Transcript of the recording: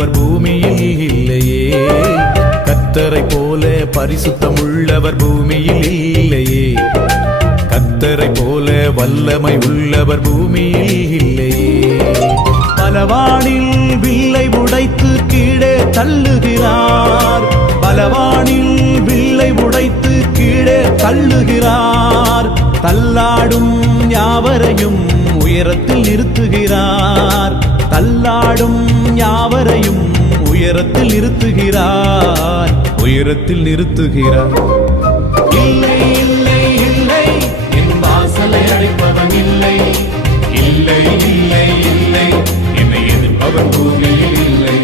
உள்ளவர் பூமியில் இல்லையே. கர்த்தரை போல பரிசுத்தம் உள்ளவர் பூமியில் இல்லையே. கர்த்தரை போல வல்லமை உள்ளவர் பூமியில் இல்லையே. பலவானில் வில்லை உடைத்து கீழே தள்ளுகிறார். பலவானில் வில்லை உடைத்து கீழே தள்ளுகிறார். தள்ளாடும் யாவரையும் உயரத்தில் நிறுத்துகிறார். தள்ளாடும் யாவரையும் உயரத்தில் நிறுத்துகிறார். உயரத்தில் நிறுத்துகிறார். இல்லை இல்லை இல்லை, என் வாசலை அடைப்பவன் இல்லை. இல்லை இல்லை இல்லை, என்னை எதிர்ப்பவன் பூமியில் இல்லை.